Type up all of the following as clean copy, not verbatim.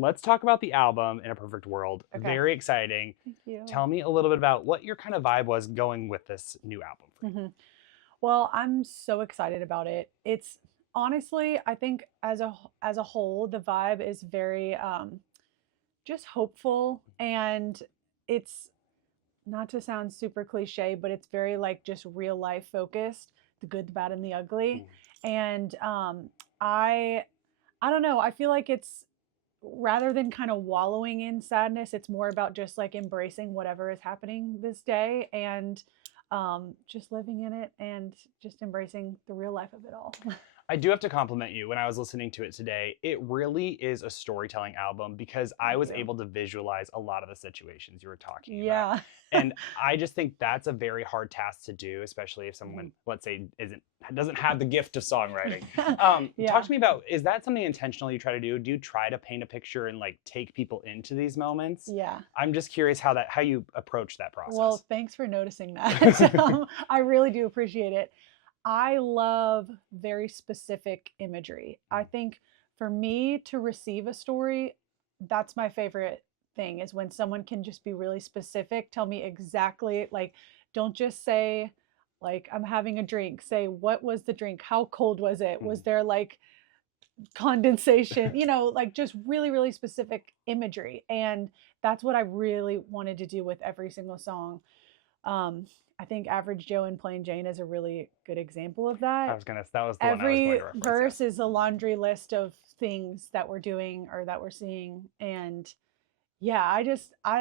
Let's talk about the album In a Perfect World. Okay. Very exciting. Thank you. Tell me a little bit about what your kind of vibe was going with this new album for you. hmm Well, I'm so excited about it. It's honestly, I think as a whole, the vibe is very just hopeful, and it's not to sound super cliche, but it's very like just real life focused, the good, the bad, and the ugly. Mm. And I I don't know. I feel like it's rather than kind of wallowing in sadness, it's more about just like embracing whatever is happening this day and just living in it and just embracing the real life of it all. I do have to compliment you when I was listening to it today. It really is a storytelling album because I Thank was you. able to visualize a lot of the situations you were talking about. Yeah. And I just think that's a very hard task to do, especially if someone, Mhm. let's say, doesn't have the gift of songwriting. Talk Yeah. to me about, is that something intentional you try to do? Do you try to paint a picture and like take people into these moments? Yeah. I'm just curious how you approach that process. Well, thanks for noticing that. I really do appreciate it. I love very specific imagery. I think for me to receive a story, that's my favorite thing is when someone can just be really specific, tell me exactly, like, don't just say, like, I'm having a drink. Say, what was the drink? How cold was it? Was there like condensation? Like just really, really specific imagery. And that's what I really wanted to do with every single song. um, I think Average Joe and Plain Jane is a really good example of that. That was the one I was going Every to reference. Yeah. verse is a laundry list of things that we're doing or that we're seeing. And yeah, I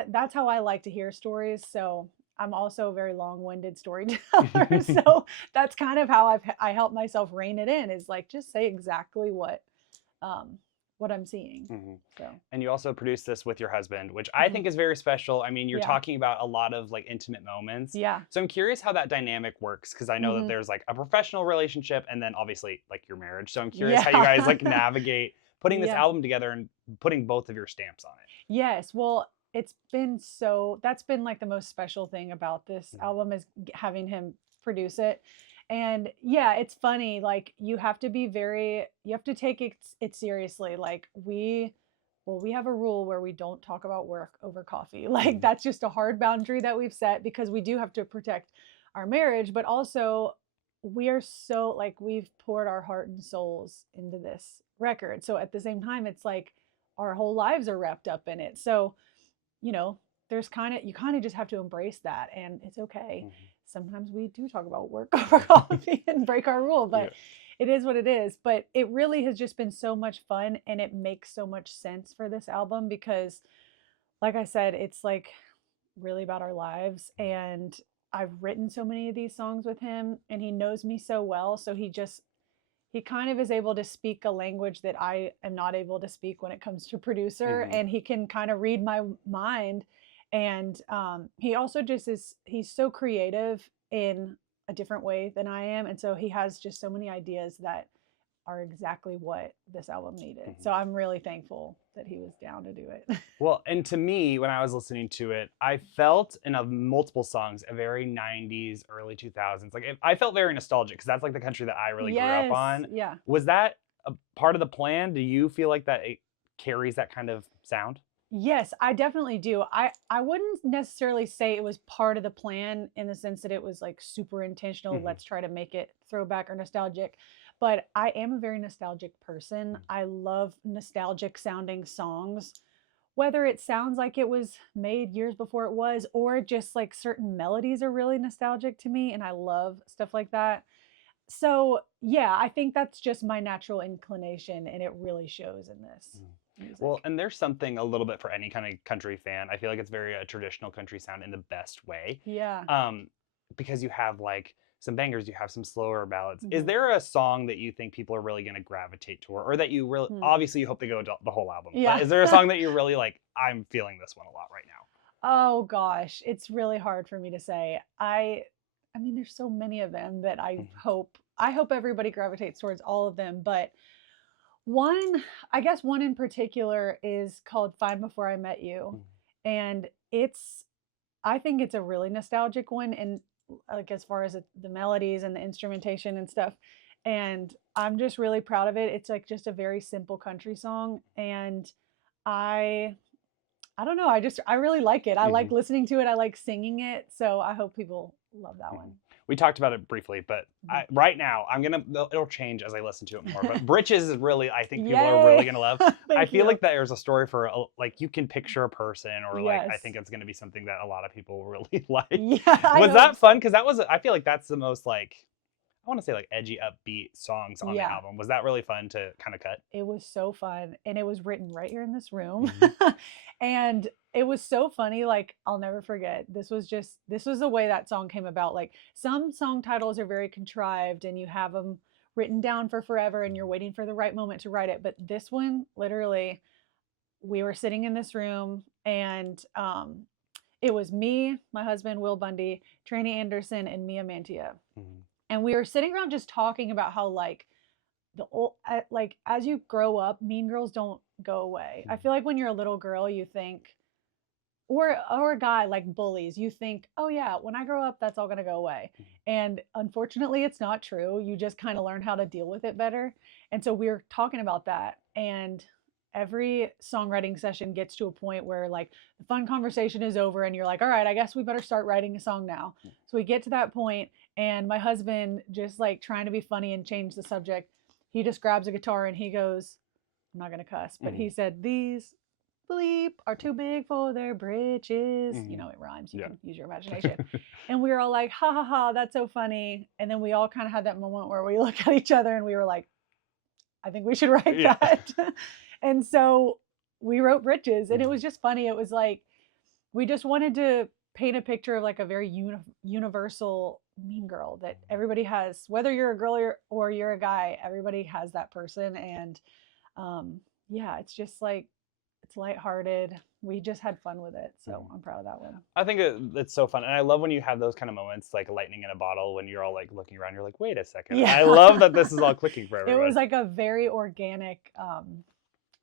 that's how I like to hear stories. So I'm also a very long-winded storyteller. So that's kind of how I help myself rein it in, is like just say exactly um what I'm seeing. hmm So And you also produced this with your husband, which I mhm. think is very special. I mean, you're Yeah. talking about a lot of like intimate moments. Yeah. So I'm curious how that dynamic works because I know that hmm there's like a professional relationship and then obviously like your marriage. So I'm curious how you guys like Yeah. navigate putting this Yeah. album together and putting both of your stamps on it. Yes, well, it's been so that's been like the most special thing about this Mhm. album is having him produce it. And yeah, it's funny, like you have to take it seriously. Like we have a rule where we don't talk about work over coffee. Like Mhm. that's just a hard boundary that we've set because we do have to protect our marriage, but also we are so like we've poured our heart and souls into this record. So at the same time, it's like our whole lives are wrapped up in it. So, you know, there's you kind of just have to embrace that, and it's okay. Mhm. Sometimes we do talk about work over coffee and break our rule, Yeah. but it is what it is. But it really has just been so much fun, and it makes so much sense for this album because like I said, it's like really about our lives, and I've written so many of these songs with him, and he knows me so well, so he kind of is able to speak a language that I am not able to speak when it comes to producer, Mhm. and he can kind of read my mind. And he also just he's so creative in a different way than I am, and so he has just so many ideas that are exactly what this album needed. So Mhm. I'm really thankful that he was down to do it. Well, and to me, when I was listening to it, I felt in multiple songs a very 90s, early 2000s. I felt very nostalgic because that's like the country that I really grew up Yes, on. yeah. Was that a part of the plan? Do you feel like that it carries that kind of sound? Yes, I definitely do. I wouldn't necessarily say it was part of the plan in the sense that it was like super intentional. hmm Let's try to make it throwback or nostalgic. But I am a very nostalgic person. I love nostalgic sounding songs, whether it sounds like it was made years before it was, or just like certain melodies are really nostalgic to me. And I love stuff like that. So, yeah, I think that's just my natural inclination. And it really shows in this Well, music. and there's something a little bit for any kind of country fan. I feel like it's very a traditional country sound in the best way. Yeah. Um, because you have like some bangers, you have some slower ballads. Is hmm there a song that you think people are really going to gravitate toward, or that you really Hmm. obviously you hope they go to the whole album? But Yeah. is there a song that you're really like, I'm feeling this one a lot right now? Oh gosh, it's really hard for me to say. I mean there's so many of them that I hope everybody gravitates towards all of them, but one, I guess one in particular is called Fine Before I Met You. Mhm. And I think it's a really nostalgic one, and like as far as the melodies and the instrumentation and stuff. And I'm just really proud of it. It's like just a very simple country song, and I don't know. I really like it. I like Mhm. listening to it. I like singing it. So I hope people love that Mhm. one. We talked about it briefly, but Mhm. right now it'll change as I listen to it more. But Britches is really, I think people are really Yay. gonna love. I Thank feel you. like there's a story for like you can picture a person, or like I Yes. think it's gonna be something that a lot of people really like. Yeah, I Was hope that fun? so. Because that was, I feel like that's the most like, I want to say like edgy, upbeat songs on the Yeah. album. Was that really fun to kind of cut? It was so fun, and it was written right here in this room. Hmm. And it was so funny, like, I'll never forget. This was the way that song came about. Like, some song titles are very contrived, and you have them written down for forever, and you're waiting for the right moment to write it. But this one, literally, we were sitting in this room, and it was me, my husband, Will Bundy, Tranny Anderson, and Mia Mantia. Hmm. And we were sitting around just talking about how, like, the old like as you grow up, mean girls don't go away. I feel like when you're a little girl, you think, or a guy, like bullies, you think, oh yeah, when I grow up, that's all going to go away. And unfortunately, it's not true. You just kind of learn how to deal with it better. And so we were talking about that, and every songwriting session gets to a point where, like, the fun conversation is over and you're like, all right, I guess we better start writing a song now. So we get to that point, and my husband, just like trying to be funny and change the subject, he just grabs a guitar and he goes, I'm not going to cuss, but he Hmm. said, these bleep are too big for their britches. You Hmm. know, it rhymes. You Yeah. can use your imagination. And we were all like, ha ha ha, that's so funny. And then we all kind of had that moment where we look at each other and we were like, I think we should write Yeah. that. And so we wrote britches, and it Mhm. was just funny. It was like, we just wanted to paint a picture of like a very universal mean girl that everybody has, whether you're a girl or you're a guy, everybody has that person. And yeah, it's just like, it's lighthearted. We just had fun with it. So Mhm. I'm proud of that one. I think it's so fun, and I love when you have those kind of moments, like lightning in a bottle, when you're all like looking around. You're like, wait a second. Yeah. I love that this is all clicking for It everyone. was like a very organic,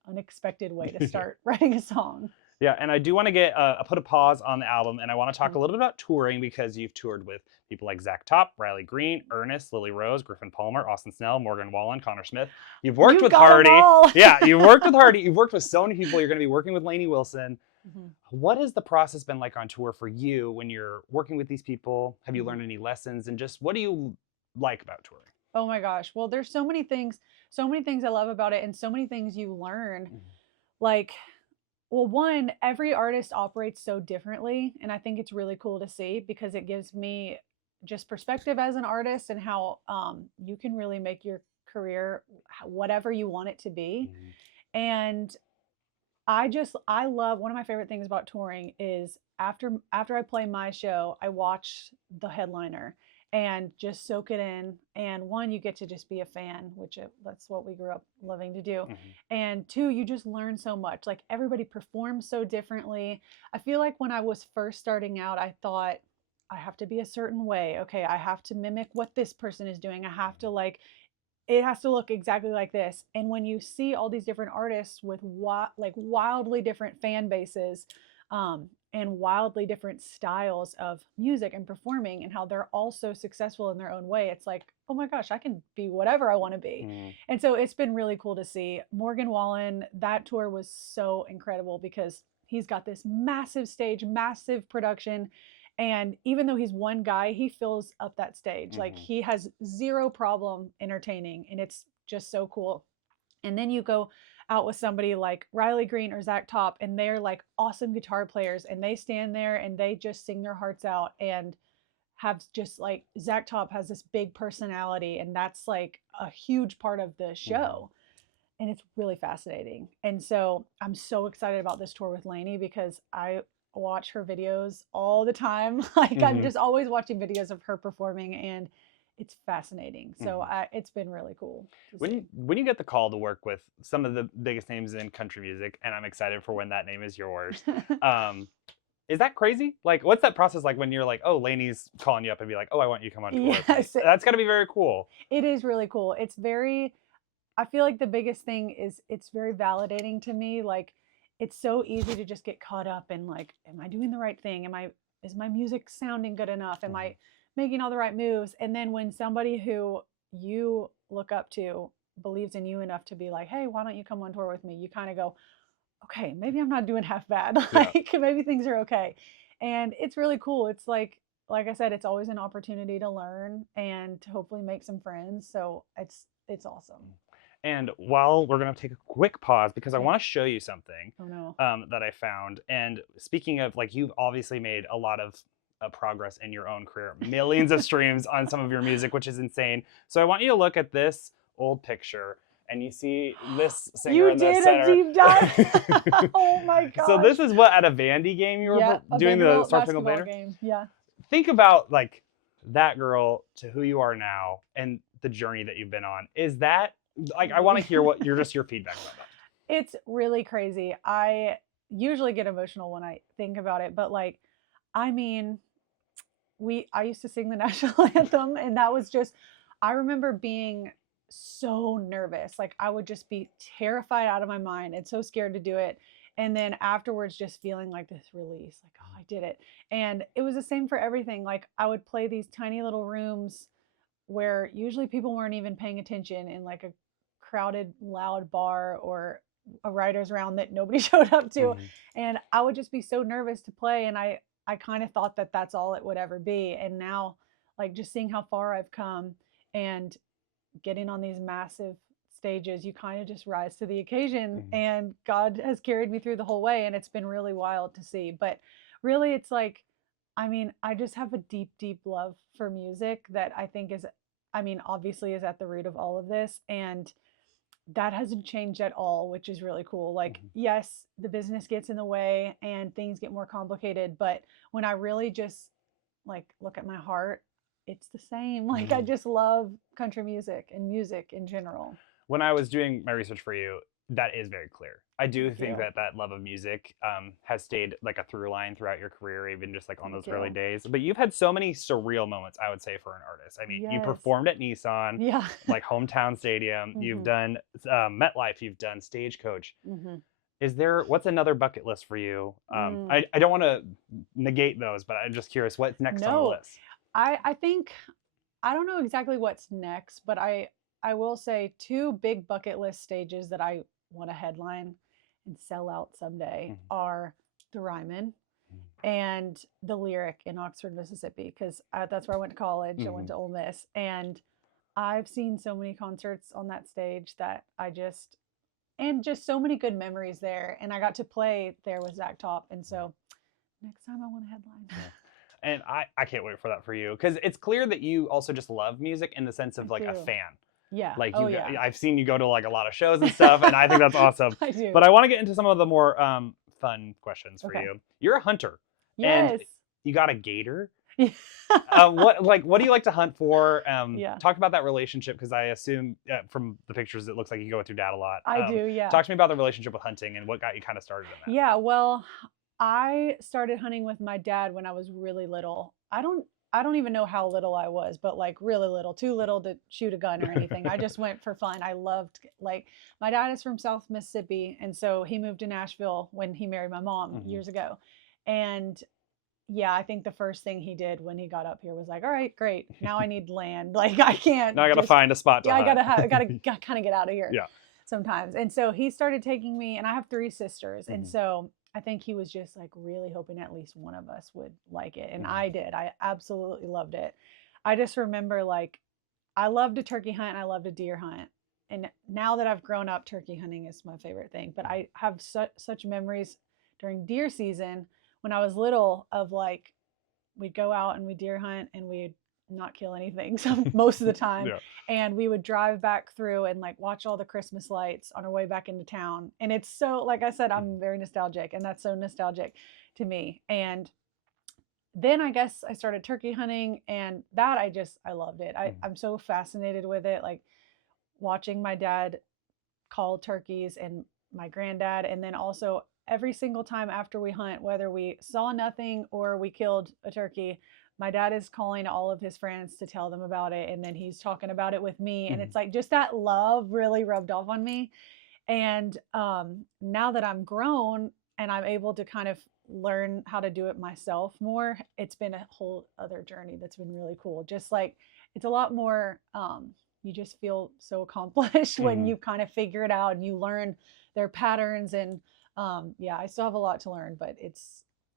unexpected way to Yeah. start writing a song. Yeah, and I do want to get put a pause on the album, and I want to talk Mhm. a little bit about touring because you've toured with people like Zach Top, Riley Green, Ernest, Lily Rose, Griffin Palmer, Austin Snell, Morgan Wallen, Connor Smith. You've worked You with got them Hardy. all. Yeah, you've worked with Hardy. You've worked with so many people. You're going to be working with Lainey Wilson. Mhm. What has the process been like on tour for you when you're working with these people? Have you Mhm. learned any lessons? And just what do you like about touring? Oh my gosh. Well, there's so many things I love about it, and so many things you learn. Mhm. Like, well, one, every artist operates so differently. And I think it's really cool to see because it gives me just perspective as an artist and how you can really make your career whatever you want it to be. Mhm. And I love, one of my favorite things about touring is after I play my show, I watch the headliner and just soak it in. And one, you get to just be a fan, which that's what we grew up loving to do. Mhm. And two, you just learn so much. Like, everybody performs so differently. I feel like when I was first starting out, I thought, I have to be a certain way. Okay, I have to mimic what this person is doing. I have to, like, it has to look exactly like this. And when you see all these different artists with like wildly different fan bases, and wildly different styles of music and performing, and how they're all so successful in their own way, it's like, oh my gosh, I can be whatever I want to be. Mhm. And so it's been really cool to see. Morgan Wallen, that tour was so incredible because he's got this massive stage, massive production, and even though he's one guy, he fills up that stage. Like, Mhm. he has zero problem entertaining, and it's just so cool. And then you go out with somebody like Riley Green or Zach Top, and they're like awesome guitar players, and they stand there and they just sing their hearts out, and have just, like, Zach Top has this big personality, and that's like a huge part of the Mhm. show. And it's really fascinating. And so I'm so excited about this tour with Lainey because I watch her videos all the time. Like, I'm Mhm. just always watching videos of her performing, and it's fascinating. So Mhm. it's been really cool to When see. you get the call to work with some of the biggest names in country music, and I'm excited for when that name is yours. Um, is that crazy? Like, what's that process like when you're like, oh, Lainey's calling you up and be like, oh, I want you to come on tour with me? Yes, That's got to be very cool. it is really cool. It's very, I feel like the biggest thing is it's very validating to me. Like, it's so easy to just get caught up in, like, am I doing the right thing? Is my music sounding good enough? Am Mhm. I making all the right moves? And then when somebody who you look up to believes in you enough to be like, hey, why don't you come on tour with me? You kind of go, okay, maybe I'm not doing half bad. Yeah. Like maybe things are okay. And it's really cool. It's like I said, it's always an opportunity to learn and to hopefully make some friends. So it's awesome. And while we're going to take a quick pause because I Yeah. want to show you something Oh no. that I found. And speaking of, like, you've obviously made a lot of progress in your own career, millions of streams on some of your music, which is insane. So I want you to look at this old picture and you see this singer You in the did a center. deep dive. Oh my So gosh. this is what at a Vandy game you were Yeah, a doing the Vanderbilt Star Spangled basketball Banner. game. Yeah. Think about like that girl to who you are now and the journey that you've been on. Is that like, I want to hear what your feedback about that. It's really crazy. I usually get emotional when I think about it, but like, I mean, I used to sing the national anthem, and that was just, I remember being so nervous. Like, I would just be terrified out of my mind and so scared to do it. And then afterwards, just feeling like this release, like, oh, I did it. And it was the same for everything. Like, I would play these tiny little rooms where usually people weren't even paying attention in like a crowded, loud bar or a writer's round that nobody showed up to. Mhm. And I would just be so nervous to play. And I kind of thought that that's all it would ever be. And now, like, just seeing how far I've come and getting on these massive stages, you kind of just rise to the occasion. Mhm. And God has carried me through the whole way. And it's been really wild to see. But really, it's like, I mean, I just have a deep, deep love for music that I think is, I mean, obviously is at the root of all of this. And that hasn't changed at all, which is really cool. Like, Mhm. yes, the business gets in the way and things get more complicated, but when I really just like look at my heart, it's the same. Like, I Mhm. just love country music and music in general. When I was doing my research for you, that is very clear. I do Thank think you. that that love of music has stayed like a through line throughout your career, even just like on Thank those early you. days. But you've had so many surreal moments, I would say, for an artist. I mean, you Yes. performed at Nissan, Yeah. like hometown stadium. You've Hmm. done MetLife. You've done Stagecoach. Hmm. Is there what's another bucket list for you? Mm. I don't want to negate those, but I'm just curious what's next on the No, list. I think I don't know exactly what's next, but I will say two big bucket list stages that I want to headline and sell out someday Mhm. are the Ryman and the Lyric in Oxford, Mississippi, because that's where I went to college. I went Mhm. to Ole Miss, and I've seen so many concerts on that stage that I just and just so many good memories there. And I got to play there with Zach Top, and so next time I want to headline. Yeah. And I can't wait for that for you because it's clear that you also just love music in the sense I of like a do. fan. Yeah. Like Oh you, yeah. I've seen you go to like a lot of shows and stuff, and I think that's awesome. I do. But I want to get into some of the more fun questions for Okay. you. You're a hunter, and Yes. you got a gator. Yeah. What do you like to hunt for? Yeah, Talk about that relationship because I assume from the pictures it looks like you go with your dad a lot. I do. Yeah. Talk to me about the relationship with hunting and what got you kind of started in that. Yeah. Well, I started hunting with my dad when I was really little. I don't even know how little I was, but like really little, too little to shoot a gun or anything. I just went for fun. I loved like my dad is from South Mississippi, and so he moved to Nashville when he married my mom Mhm. years ago. And yeah, I think the first thing he did when he got up here was like, "All right, great. Now I need land. Like I can't Now I got to just find a spot to yeah, I hunt. gotta have, I gotta kind of get out of here Yeah. sometimes." And so he started taking me, and I have three sisters, and Mhm. so I think he was just like really hoping at least one of us would like it, and Mhm. I did. I absolutely loved it. I just remember like I loved a turkey hunt, and I loved a deer hunt. And now that I've grown up, turkey hunting is my favorite thing. But I have such memories during deer season when I was little of like we'd go out and we deer hunt and we'd not kill anything some most of the time, Yeah. and we would drive back through and like watch all the Christmas lights on our way back into town. And it's so, like I said, Mhm. I'm very nostalgic, and that's so nostalgic to me. And then I guess I started turkey hunting, and that I loved it. Mhm. I'm so fascinated with it, like watching my dad call turkeys and my granddad. And then also every single time after we hunt, whether we saw nothing or we killed a turkey, my dad is calling all of his friends to tell them about it. And then he's talking about it with me. And Mhm. it's like just that love really rubbed off on me. And now that I'm grown and I'm able to kind of learn how to do it myself more, it's been a whole other journey that's been really cool. Just like it's a lot more, you just feel so accomplished when Mhm. you kind of figure it out and you learn their patterns. And Yeah, I still have a lot to learn, but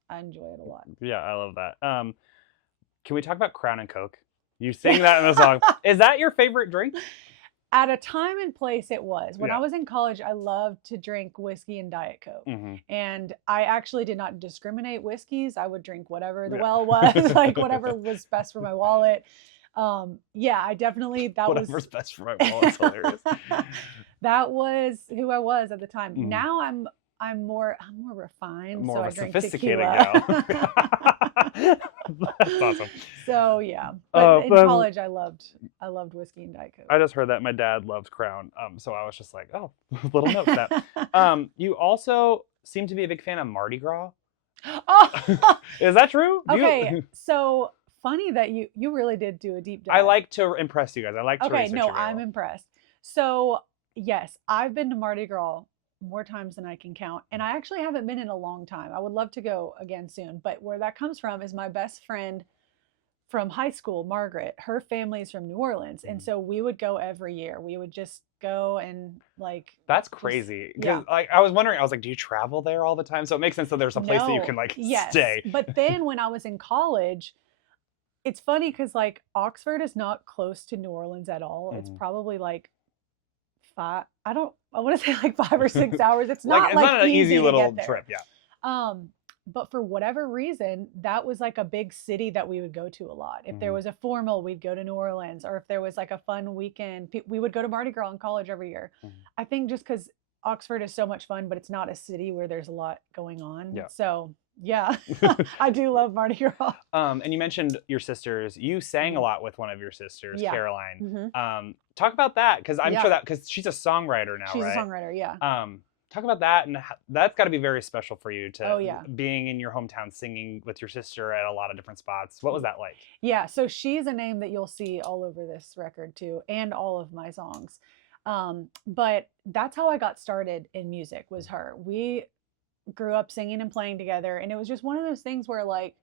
I enjoy it a lot. Yeah, I love that. Can we talk about Crown and Coke? You sing that in the song. Is that your favorite drink? At a time and place, it was. When Yeah. I was in college, I loved to drink whiskey and Diet Coke. Mm-hmm. And I actually did not discriminate whiskeys. I would drink whatever the Yeah. well was, like whatever was best for my wallet. Yeah, I definitely, Whatever's best for my wallet. It's hilarious. That was who I was at the time. Mhm. Now I'm more refined. More so of I a drink sophisticated tequila. gal. That's awesome. So yeah, but in college I loved whiskey and Diet Coke. I just heard that my dad loved Crown, so I was just like, oh, little note that. You also seem to be a big fan of Mardi Gras. Oh! Is that true? Okay, so funny that you really did do a deep dive. I like to impress you guys. I like to Okay, research no, you very I'm well. impressed. So yes, I've been to Mardi Gras more times than I can count, and I actually haven't been in a long time. I would love to go again soon, but where that comes from is my best friend from high school, Margaret. Her family's from New Orleans, and so we would go every year. We would just go and like. That's just- crazy. yeah. Like I was wondering, I was like, do you travel there all the time? So it makes sense that there's a place that you No, can like yes. stay. But then when I was in college, it's funny because like Oxford is not close to New Orleans at all. It's probably like I want to say like 5 or 6 hours. It's not it's like not an easy to little get there. trip. Yeah. But for whatever reason, that was like a big city that we would go to a lot. If there was a formal, we'd go to New Orleans, or if there was like a fun weekend, we would go to Mardi Gras in college every year. I think just because Oxford is so much fun, but it's not a city where there's a lot going on. Yeah. So yeah, I do love Mardi Gras. And you mentioned your sisters. You sang a lot with one of your sisters, Yeah. Caroline. Talk about that, because I'm sure that because she's a songwriter now, She's right? a songwriter, yeah. Talk about that, and that's got to be very special for you to yeah. being in your hometown singing with your sister at a lot of different spots. What was that like? Yeah, so she's a name that you'll see all over this record too, and all of my songs. But that's how I got started in music, was her. We grew up singing and playing together, and it was just one of those things where like,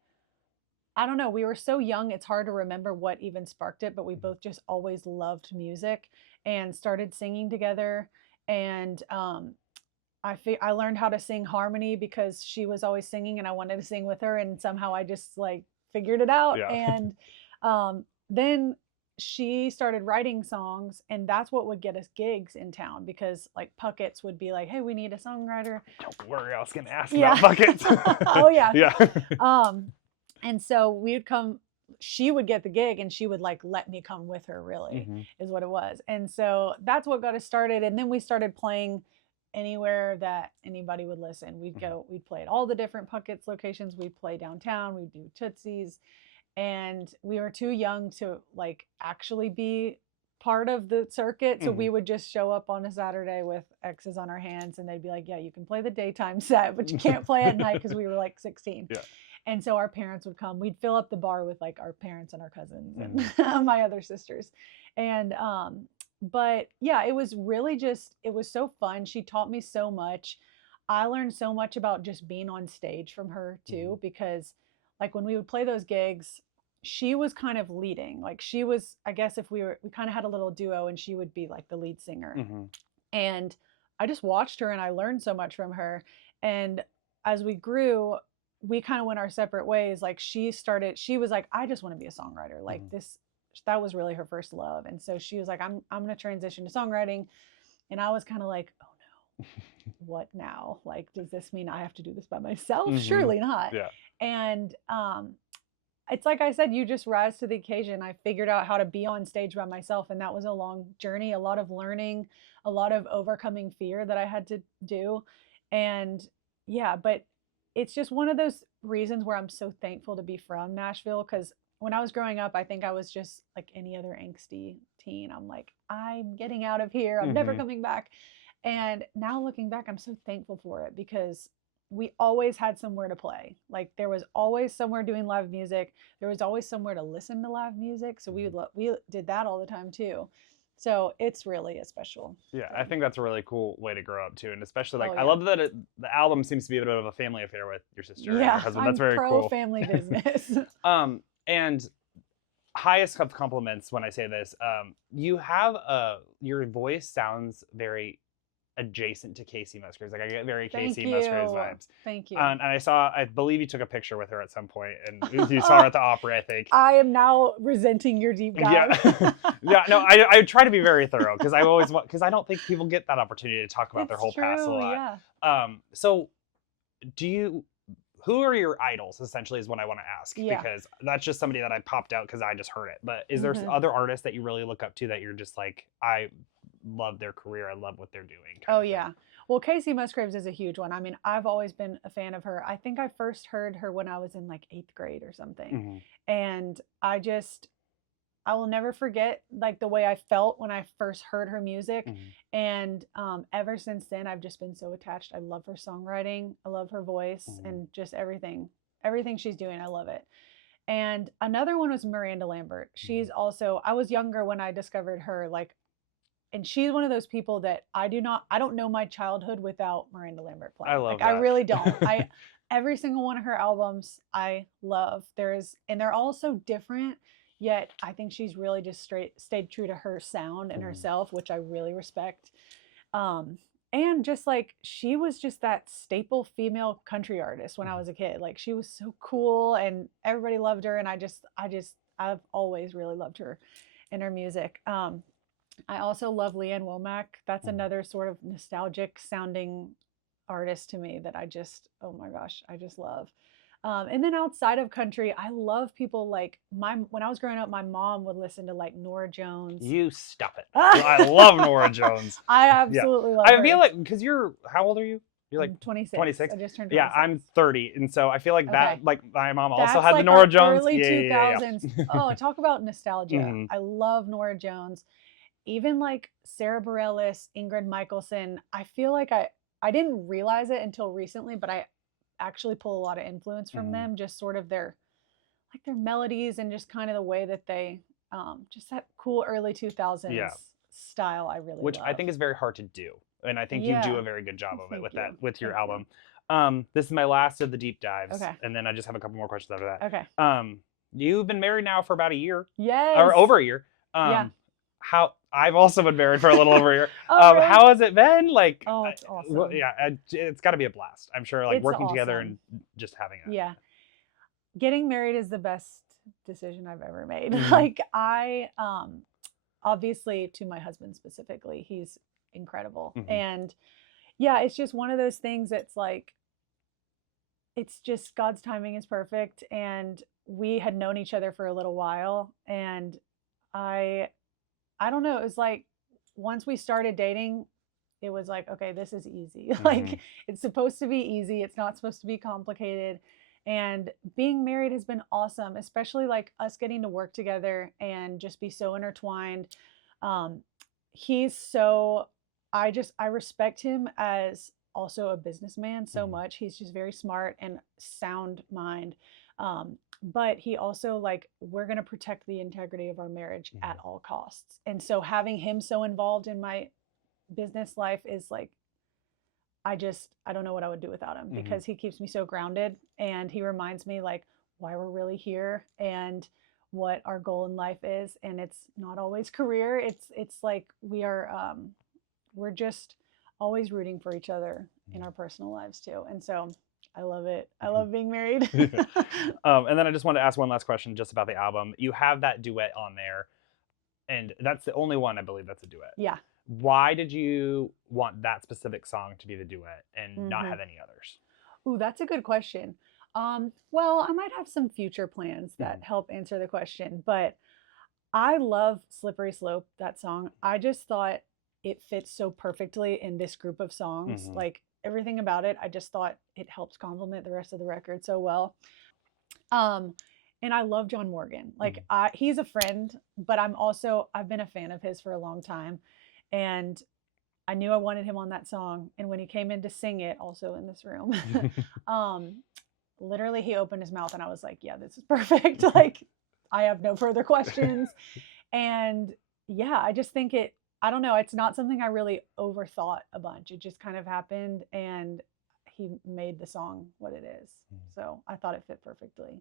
I don't know, we were so young, it's hard to remember what even sparked it, but we both just always loved music and started singing together. And I learned how to sing harmony because she was always singing and I wanted to sing with her, and somehow I just like figured it out. Yeah. And then she started writing songs, and that's what would get us gigs in town, because like Puckett's would be like, hey, we need a songwriter. Don't worry, I was gonna ask Yeah. about buckets. Oh yeah. Yeah. And so we'd come, she would get the gig and she would like let me come with her, really, is what it was. And so that's what got us started. And then we started playing anywhere that anybody would listen. We'd play at all the different Puckett's locations. We'd play downtown, we'd do Tootsie's. And we were too young to like actually be part of the circuit. So we would just show up on a Saturday with X's on our hands, and they'd be like, yeah, you can play the daytime set, but you can't play at night, because we were like 16. Yeah. And so our parents would come. We'd fill up the bar with like our parents and our cousins and my other sisters. And but yeah, it was really just, it was so fun. She taught me so much. I learned so much about just being on stage from her too, because like when we would play those gigs, she was kind of leading. Like she was, I guess if we kind of had a little duo, and she would be like the lead singer. And I just watched her and I learned so much from her. And as we grew, we kind of went our separate ways. Like she was like, I just want to be a songwriter. Like that was really her first love. And so she was like, I'm going to transition to songwriting. And I was kind of like, oh no, what now? Like, does this mean I have to do this by myself? Surely not. Yeah. And it's like I said, you just rise to the occasion. I figured out how to be on stage by myself, and that was a long journey, a lot of learning, a lot of overcoming fear that I had to do. And yeah, but it's just one of those reasons where I'm so thankful to be from Nashville, because when I was growing up, I think I was just like any other angsty teen. I'm like, I'm getting out of here. I'm never coming back. And now looking back, I'm so thankful for it, because we always had somewhere to play. Like there was always somewhere doing live music. There was always somewhere to listen to live music. So we did that all the time too. So it's really a special Yeah, thing. I think that's a really cool way to grow up too, and especially like Oh, I yeah. love that the album seems to be a bit of a family affair with your sister and your Yeah, husband. I'm That's very pro cool. family business. And highest of compliments when I say this, you have your voice sounds very adjacent to Casey Musgraves. Like I get very Thank Casey you. Musgraves vibes. Thank you. And I believe you took a picture with her at some point, and you saw her at the opera, I think. I am now resenting your deep dive. Yeah, yeah. No, I try to be very thorough because I don't think people get that opportunity to talk about their whole past a lot. Yeah. So who are your idols, essentially, is what I want to ask. Yeah. Because that's just somebody that I popped out because I just heard it. But is there Mhm. other artists that you really look up to that you're just like, I love their career, I love what they're doing? Oh, yeah. Well, Casey Musgraves is a huge one. I mean, I've always been a fan of her. I think I first heard her when I was in like 8th grade or something. And I will never forget like the way I felt when I first heard her music. And ever since then, I've just been so attached. I love her songwriting. I love her voice and just everything she's doing. I love it. And another one was Miranda Lambert. She's also, I was younger when I discovered her, like, and she's one of those people that I don't know my childhood without Miranda Lambert playing. I love like, that. I really don't. Every single one of her albums I love. And they're all so different. Yet I think she's really just stayed true to her sound and herself, which I really respect. And just like she was just that staple female country artist when I was a kid. Like she was so cool and everybody loved her. And I've always really loved her and her music. I also love Leanne Womack. That's another sort of nostalgic sounding artist to me that oh my gosh, I just love. And then outside of country, I love people like when I was growing up, my mom would listen to like Norah Jones. You stop it. I love Norah Jones. I absolutely love her. I feel like, because how old are you? You're like 26. 26. I just turned 26. Yeah, I'm 30. And so I feel like that, like my mom also That's had like the Norah our Jones. Early 2000s. Oh, talk about nostalgia. Mhm. I love Norah Jones. Even like Sarah Bareilles, Ingrid Michaelson. I feel like I didn't realize it until recently, but I actually pull a lot of influence from them, just sort of their melodies and just kind of the way that they just that cool early 2000s style I really Which love. I think is very hard to do, and I think you do a very good job of it with your album. This is my last of the deep dives, and then I just have a couple more questions after that. You've been married now for about a year. Yes. Or over a year. How I've also been married for a little over a year. Really? How has it been? Like, oh, it's awesome. It's got to be a blast. I'm sure, like it's working awesome. together and just having it. Yeah, getting married is the best decision I've ever made. Like I, obviously to my husband specifically, he's incredible, and yeah, it's just one of those things that's like, it's just God's timing is perfect, and we had known each other for a little while, and I don't know. It was like once we started dating, it was like, okay, this is easy. Like it's supposed to be easy. It's not supposed to be complicated. And being married has been awesome, especially like us getting to work together and just be so intertwined. I respect him as also a businessman so much. He's just very smart and sound mind. But he also like, we're going to protect the integrity of our marriage at all costs. And so having him so involved in my business life is like, I don't know what I would do without him, because he keeps me so grounded, and he reminds me like why we're really here and what our goal in life is. And it's not always career. It's like we're just always rooting for each other in our personal lives too. And so I love it. I love being married. And then I just wanted to ask one last question just about the album. You have that duet on there, and that's the only one I believe that's a duet. Yeah. Why did you want that specific song to be the duet and not have any others? Ooh, that's a good question. Well, I might have some future plans that help answer the question, but I love Slippery Slope, that song. I just thought it fits so perfectly in this group of songs. Like everything about it, I just thought it helps complement the rest of the record so well. And I love John Morgan. Like he's a friend, but I've been a fan of his for a long time. And I knew I wanted him on that song. And when he came in to sing it, also in this room, literally he opened his mouth and I was like, yeah, this is perfect. Like I have no further questions. And yeah, I just think I don't know. It's not something I really overthought a bunch. It just kind of happened, and he made the song what it is. So I thought it fit perfectly.